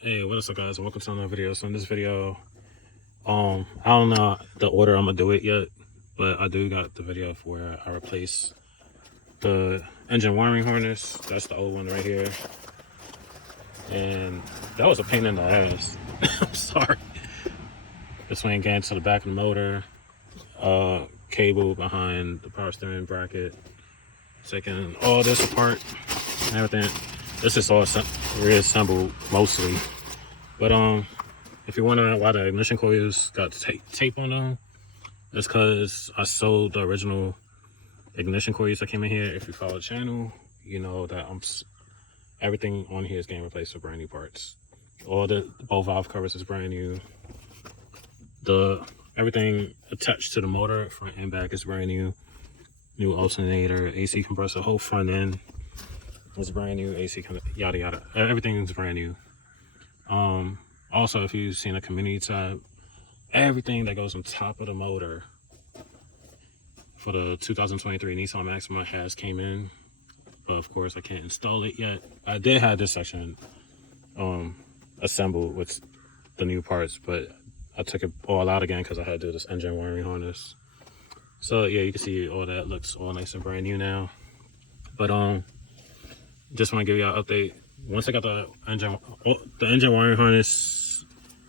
Hey, what is up, guys? Welcome to another video. So in this video, I don't know the order I'm gonna do it yet, but I do got the video for where I replace the engine wiring harness. That's the old one right here, and that was a pain in the ass. I'm sorry. This one getting to the back of the motor, cable behind the power steering bracket, taking all this apart, and everything. This is all reassembled mostly. But if you're wondering why the ignition coils got tape on them, it's because I sold the original ignition coils that came in here. If you follow the channel, you know that everything on here is getting replaced with brand new parts. All the both valve covers is brand new. Everything attached to the motor, front and back, is brand new. New alternator, AC compressor, whole front end is brand new. AC, yada yada. Everything is brand new. Also, if you've seen a community tab, everything that goes on top of the motor for the 2023 Nissan Maxima has came in, but of course I can't install it yet. I did have this section assembled with the new parts, but I took it all out again because I had to do this engine wiring harness. So yeah, you can see all that looks all nice and brand new now. But just want to give you an update. Once I got the engine wiring harness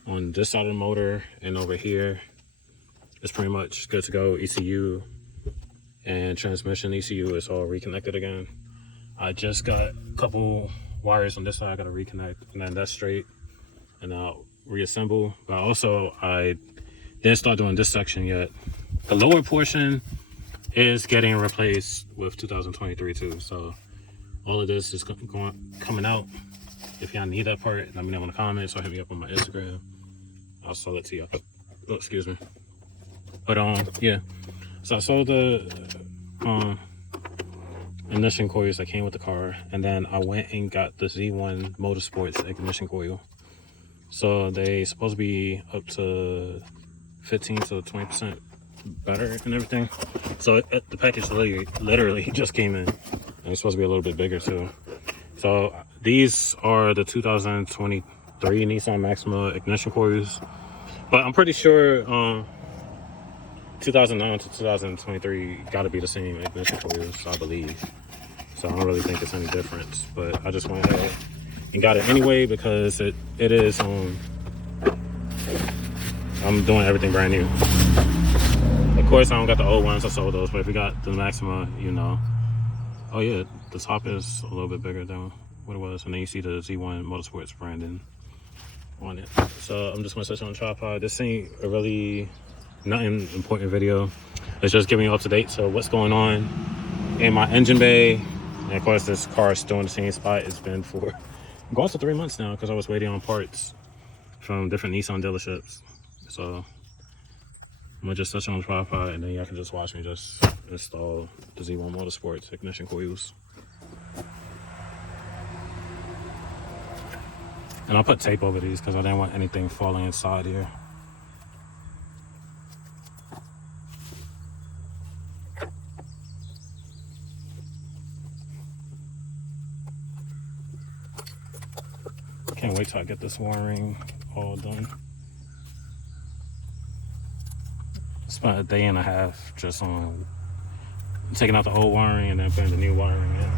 on this side of the motor and over here, it's pretty much good to go. ECU and transmission ECU is all reconnected again. I just got a couple wires on this side I got to reconnect, and then that's straight, and I'll reassemble. But also I didn't start doing this section yet. The lower portion is getting replaced with 2023 too, so all of this is coming out. If y'all need that part, let me know in the comments or hit me up on my Instagram. I'll sell it to y'all. Oh, excuse me. But yeah. So I sold the ignition coils that came with the car, and then I went and got the Z1 Motorsports ignition coil. So they supposed to be up to 15 to 20% better and everything. So the package literally just came in. And it's supposed to be a little bit bigger too. So these are the 2023 Nissan Maxima ignition coils, but I'm pretty sure 2009 to 2023 got to be the same ignition coils, I believe. So I don't really think it's any difference, but I just went ahead and got it anyway because it is I'm doing everything brand new. Of course I don't got the old ones, I sold those, but if you got the Maxima, you know. Oh yeah, the top is a little bit bigger than what it was, and then you see the Z1 Motorsports branding on it. So I'm just gonna set you on the tripod. This ain't a really nothing important video. It's just giving you up to date to what's going on in my engine bay. And of course this car is still in the same spot it's been for going to 3 months now because I was waiting on parts from different Nissan dealerships. So I'm gonna just touch on the tripod, and then y'all can just watch me just install the Z1 Motorsports ignition coils. And I'll put tape over these because I didn't want anything falling inside here. Can't wait till I get this wiring all done. Spent a day and a half just on taking out the old wiring and then putting the new wiring in.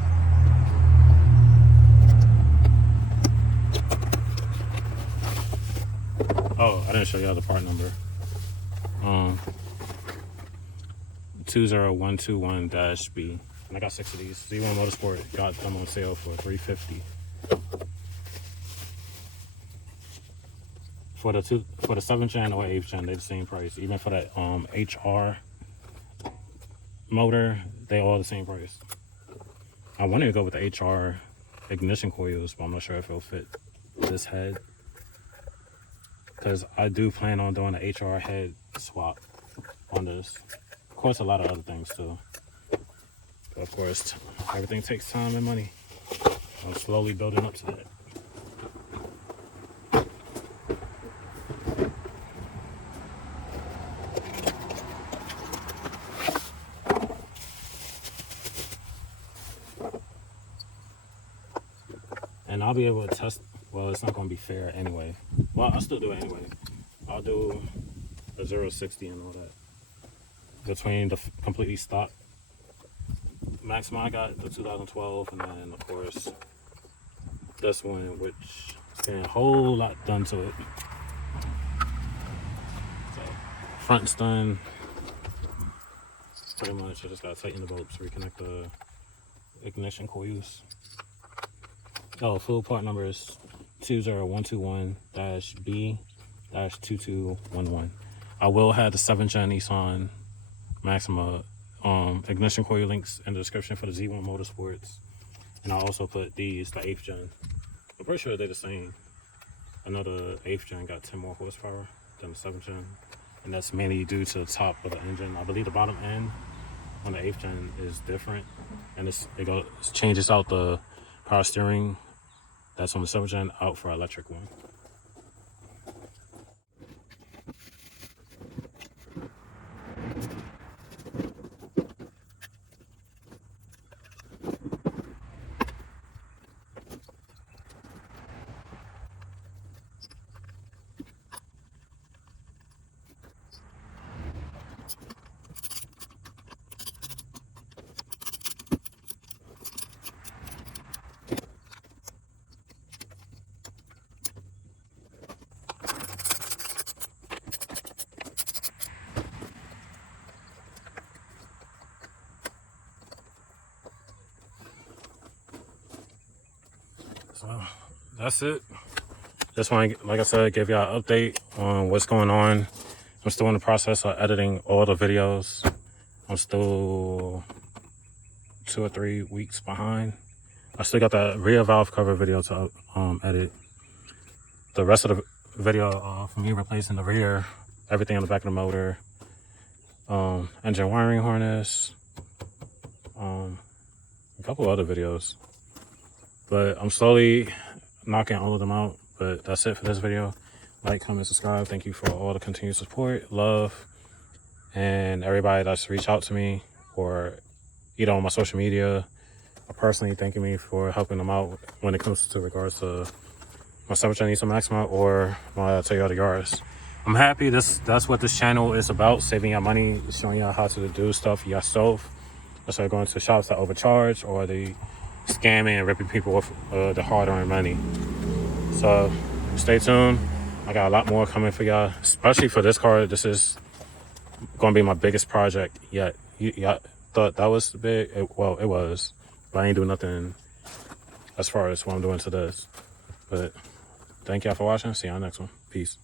Oh, I didn't show y'all the part number. 20121-B. And I got 6 of these. Z1 Motorsport got them on sale for $350. For the 7th gen or 8th gen, they're the same price. Even for that HR motor, they all the same price. I wanted to go with the HR ignition coils, but I'm not sure if it'll fit this head, because I do plan on doing an HR head swap on this. Of course, a lot of other things too. But of course, everything takes time and money. I'm slowly building up to that. And I'll be able to test well, it's not going to be fair anyway. Well, I'll still do it anyway. I'll do a 0-60 and all that. Between the completely stock Maxima, I got the 2012, and then of course this one, which is getting a whole lot done to it. So, front's done. Pretty much, I just gotta tighten the bolts, reconnect the ignition coils. Oh, full part number is 20121-B-2211. I will have the 7th gen Nissan Maxima ignition coil links in the description for the Z1 Motorsports, and I'll also put these, the 8th gen. I'm pretty sure they're the same. I know the 8th gen got 10 more horsepower than the 7th gen, and that's mainly due to the top of the engine. I believe the bottom end on the 8th gen is different, and it changes out the power steering that's on the 7th gen out for electric one. So that's it. Just want to, like I said, give y'all an update on what's going on. I'm still in the process of editing all the videos. I'm still 2 or 3 weeks behind. I still got that rear valve cover video to edit. The rest of the video for me replacing the rear, everything on the back of the motor, engine wiring harness, a couple other videos. But I'm slowly knocking all of them out. But that's it for this video. Like, comment, subscribe. Thank you for all the continued support, love, and everybody that's reached out to me, or either on my social media or personally thanking me for helping them out when it comes to regards to my 7th gen Nissan Maxima or my Toyota Yaris. I'm happy that's what this channel is about, saving y'all money, showing y'all how to do stuff yourself. Instead of going to shops that overcharge or they scamming and ripping people off the hard-earned money. So stay tuned. I got a lot more coming for y'all, especially for this car. This is going to be my biggest project yet. Y'all thought that was big? Well, it was, but I ain't doing nothing as far as what I'm doing to this. But thank y'all for watching. See y'all next one. Peace.